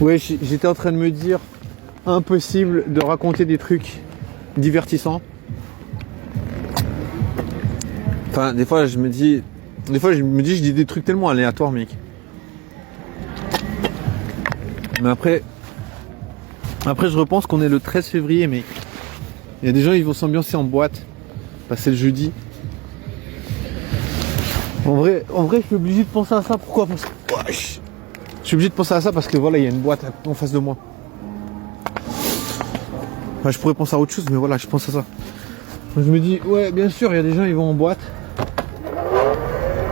Ouais, j'étais en train de me dire, impossible de raconter des trucs divertissants. Enfin, des fois, je dis des trucs tellement aléatoires, mec. Mais après, je repense qu'on est le 13 février, mec. Il y a des gens, ils vont s'ambiancer en boîte. C'est le jeudi. En vrai, je suis obligé de penser à ça. Pourquoi? Parce que je suis obligé de penser à ça parce que voilà, il y a une boîte en face de moi. Enfin, je pourrais penser à autre chose, mais voilà, je pense à ça. Donc, je me dis, ouais, bien sûr, il y a des gens, ils vont en boîte.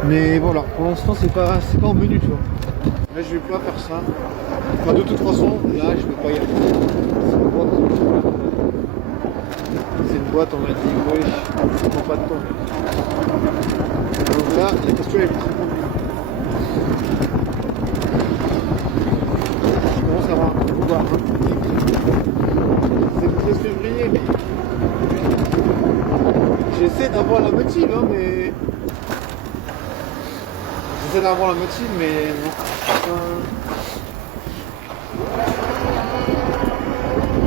Mais voilà, pour l'instant, c'est pas au menu, tu vois. Là, je vais pas faire ça. Enfin, de toute façon, là, je vais pas y aller. C'est une boîte, on m'a dit, ouais, je prends pas de temps. Donc là, la question est vite répondue. Je commence à avoir un peu de voir. C'est le 13 février, mais j'essaie d'avoir la motive, hein, mais... J'essaie d'avoir la motive, mais non.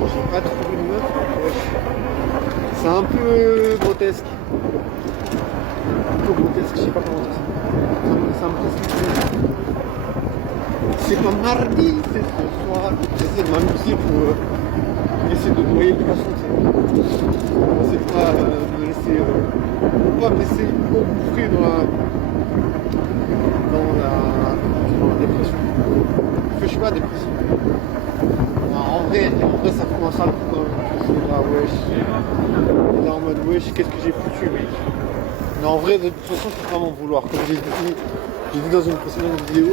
J'ai pas trouvé de meuf. C'est un peu grotesque. Un peu grotesque, je sais pas comment dire ça. Ça me casse. C'est pas mardi, c'est ce soir. J'essaie de m'amuser pour essayer de noyer le poisson. C'est pas me laisser... pas me laisser engouffrer dans la dépression. Je suis pas dépression. En vrai, ça commence à le coup. Là, wesh. Là en mode wesh, qu'est-ce que j'ai foutu, mec. Mais en vrai, de toute façon, je peux pas m'en vouloir. Comme j'ai dit dans une précédente vidéo,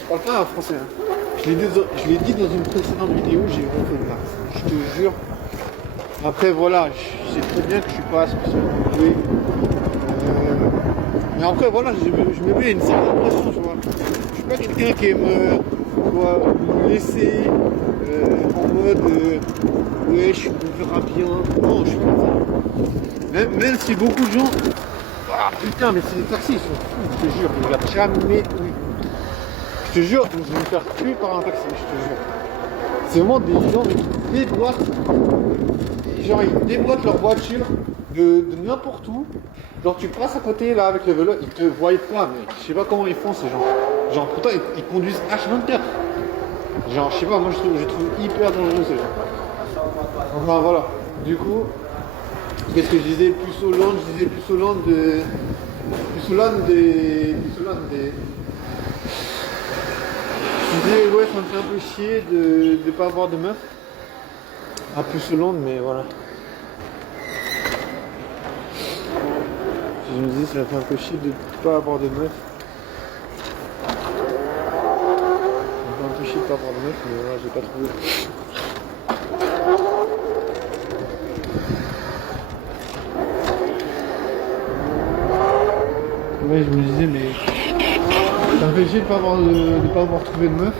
je parle pas français. Hein. Je l'ai dit dans une précédente vidéo, j'ai ronflé de là. Je te jure. Après, voilà, je sais très bien que je suis pas spécialement doué. Mais après, voilà, je me mets une certaine pression, tu vois. Je suis pas quelqu'un qui aime me laisser en mode ouais, on verra bien. Non, je suis pas ça. Même si beaucoup de gens. Ah putain, mais c'est des taxis, ils sont fous, je te jure, ils ne regardent jamais. Je te jure, je vais me faire tuer par un taxi, je te jure. C'est vraiment des gens qui déboîtent. Genre, ils déboîtent leur voiture de n'importe où. Genre, tu passes à côté là avec le vélo, ils te voient pas, mais je sais pas comment ils font ces gens. Genre, pourtant, ils conduisent H24. Genre, je sais pas, moi je trouve hyper dangereux ces gens. Enfin voilà. Du coup, qu'est-ce que je disais? Plus Hollande des. Je disais, ouais, ça me fait un peu chier de pas avoir de meuf. Un peu Hollande, mais voilà. Je me dis, ça me fait un peu chier de pas avoir de meuf. Ça me fait un peu chier de pas avoir de meuf, mais voilà, j'ai pas trouvé. Ouais, je me disais, mais ça me fait chier de pas avoir trouvé de meuf.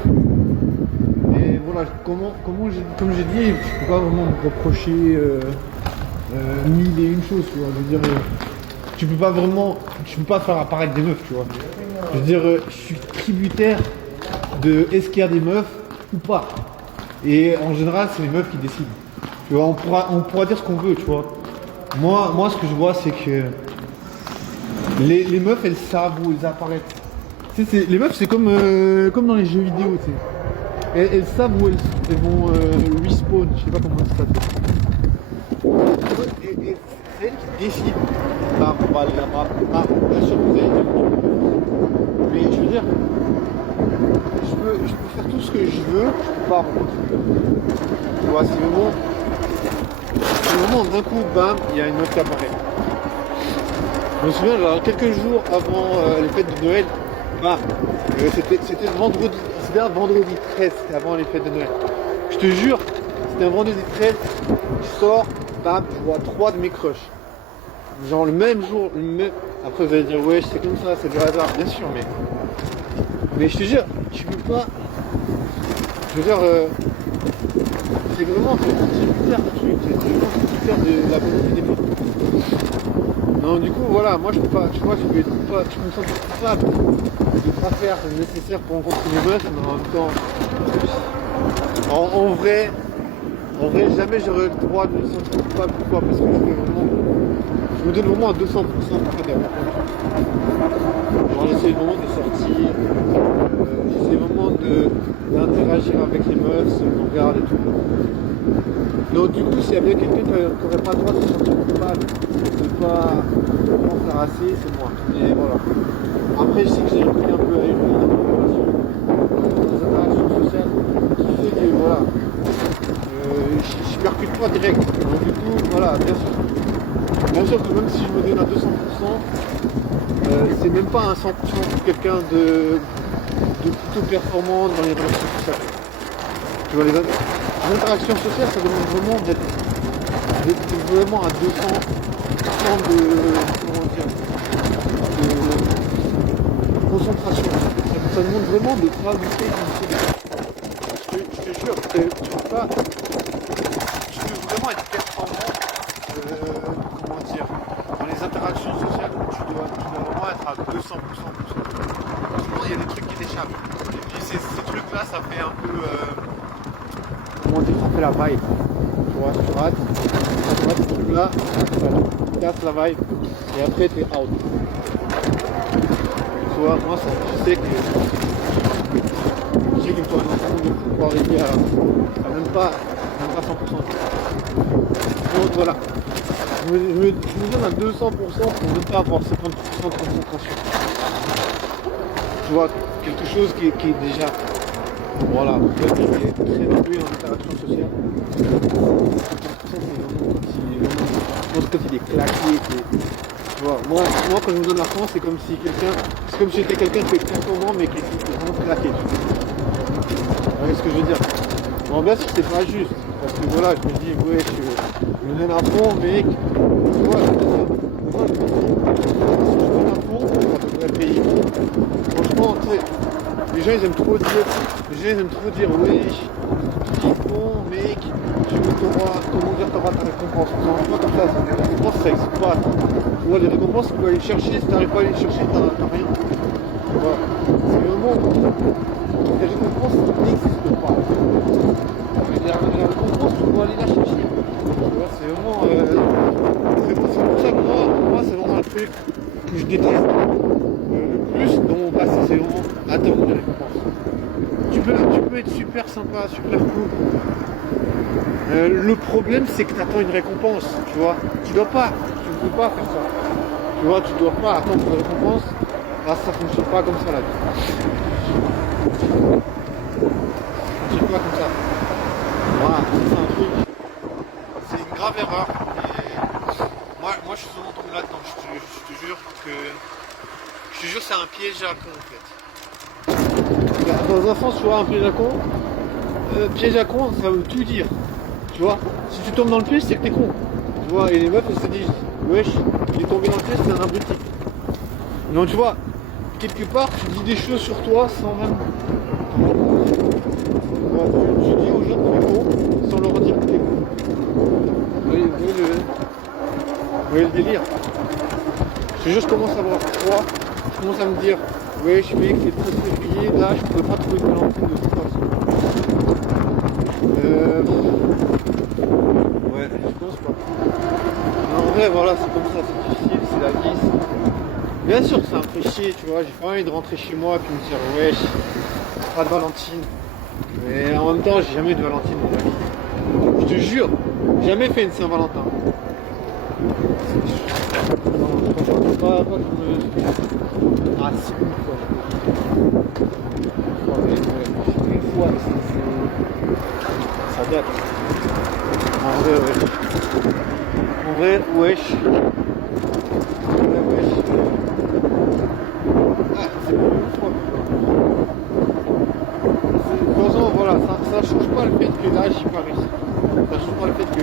Et voilà, comme j'ai dit, je peux pas vraiment me reprocher mille et une choses, tu vois. Je veux dire, tu peux pas faire apparaître des meufs, tu vois. Je veux dire, je suis tributaire de est-ce qu'il y a des meufs ou pas. Et en général, c'est les meufs qui décident. Tu vois, on pourra dire ce qu'on veut, tu vois. Moi, ce que je vois, c'est que les meufs, elles savent où elles apparaissent. Tu sais, les meufs, c'est comme dans les jeux vidéo, tu sais. Elles savent où elles vont respawn, je sais pas comment ça s'appelle. Et c'est elles qui décident. Bah, on va aller là-bas. Ah, bien sûr, vous allez dire. Mais je veux dire, je peux faire tout ce que je veux, je peux pas rencontrer. Tu vois, c'est vraiment d'un coup, bam, il y a une meuf qui apparaît. Je me souviens, alors, quelques jours avant les fêtes de Noël, bam, c'était le vendredi. C'était un vendredi 13, c'était avant les fêtes de Noël. Je te jure, c'était un vendredi 13, je sors, bam, je vois 3 de mes crushs. Genre le même jour, après vous allez dire ouais c'est comme ça, c'est du hasard, bien sûr, mais je te jure, tu peux pas. Je veux dire, c'est vraiment tributaire de trucs, c'est vraiment tributaire de la volonté des mecs. Non, du coup, voilà, moi je peux pas, tu vois, je me sens coupable de pas faire le nécessaire pour rencontrer une meuf, mais en même temps, en vrai, jamais j'aurais le droit de me sentir coupable. Pourquoi? Parce que je me donne vraiment à 200% pour faire des rencontres. Genre, j'essaie vraiment de sortir, j'essaie vraiment d'interagir avec les meufs, se regarder et tout. Donc du coup, s'il y a bien quelqu'un qui n'aurait pas le droit de se sentir coupable, de pas en faire assez, c'est moi. Et voilà. Après, je sais que j'ai un côté un peu aérien dans les interactions sociales, qui fait que voilà, je percute pas direct. Donc du coup, voilà, bien sûr que même si je me donne à 200%, c'est même pas un 100% pour quelqu'un de plutôt performant dans les relations sociales. Tu vois, les interactions sociales, ça demande vraiment d'être vraiment à 200% de concentration. Ça demande vraiment de pas louper une seule. Je te jure, tu peux pas. Tu peux vraiment être performant, comment dire, dans les interactions sociales, tu dois vraiment être à 200%. Souvent, il y a des trucs qui t'échappent. Et puis ces trucs-là, ça fait un peu. Comment dire, ça fait la vibe. Tu vois, tu rates ce truc-là, ça casse la vibe, et après, t'es out. Tu vois, moi, je sais qu'il me faut un ensemble pour arriver à même pas 100%. Donc voilà. Je me donne à 200% pour ne pas avoir 50% de concentration. Tu vois, quelque chose qui est déjà, voilà, qui est très élevé en interaction sociale. 50% c'est vraiment quand il est claqué. Tu vois, moi quand je me donne la France, c'est comme si j'étais quelqu'un qui est performant mais qui est vraiment claqué. Vous voyez ce que je veux dire? Bon, bien sûr c'est pas juste. Parce que voilà, je me dis, ouais, je me donne à fond, mec. Tu vois, moi je me dis, si je me donne à fond, ça devrait payer. Franchement, tu sais, les gens ils aiment trop dire, ouais, tu es bon, mec, t'auras ta récompense. Ça marche pas comme ça, les récompenses ça existe pas. Tu vois, les récompenses, tu peux aller les chercher, si t'arrives pas à aller les chercher, t'as rien. Tu vois, c'est vraiment, les récompenses n'existent pas. La récompense, tu dois aller la chercher. Tu vois, c'est pour ça que moi c'est vraiment un truc que je déteste le plus dans mon passé, c'est vraiment attendre les récompenses. Tu peux être super sympa, super cool. Le problème c'est que tu attends une récompense, tu vois. Tu ne peux pas faire ça. Tu vois, tu dois pas attendre une récompense. Ah, ça fonctionne pas comme ça la vie. Ça fonctionne pas comme ça. Voilà, c'est un truc. C'est une grave erreur. Et moi je suis souvent tombé là-dedans. Je te jure que c'est un piège à con en fait. Dans un sens, tu vois, un piège à con. Piège à con, ça veut tout dire. Tu vois, si tu tombes dans le piège, c'est que t'es con. Tu vois, et les meufs, elles se disent, wesh, il est tombé dans le piège, c'est un abruti. Donc tu vois, quelque part, tu dis des choses sur toi sans même. Tu dis aux gens que t'es con, sans leur dire que t'es con. Vous voyez le délire? Je te jure, je commence à voir froid. Je commence à me dire, wesh mec, c'est le 13 février, là, je pourrais pas trouver de Valentine de toute façon. Ouais, je pense pas. Mais en vrai, voilà, c'est comme ça, c'est difficile, c'est la vie. Bien sûr, ça me fait chier, tu vois, j'ai pas envie de rentrer chez moi et puis me dire, wesh, pas de Valentine. Mais en même temps, j'ai jamais eu de Valentine dans ma vie. Je te jure, jamais fait une Saint-Valentin. Non, franchement, pas que je me. Ah, si, une fois. Une fois, ça date. En vrai, wesh. En vrai, wesh. Ah, c'est bon, une fois. De toute façon, voilà, ça change pas le fait que là, j'y pas réussi. Ça change pas le fait que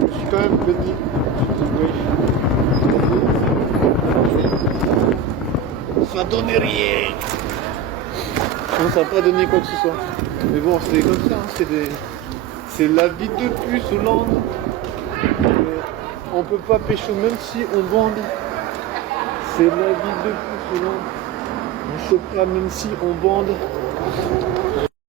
je suis quand même venu. Ça donne rien. Non, ça n'a pas donné quoi que ce soit. Mais bon, c'est comme ça, hein, c'est la vie de puce Hollande. on peut pas pécho même si on bande. C'est la vie de plus souvent. On chope pas même si on bande.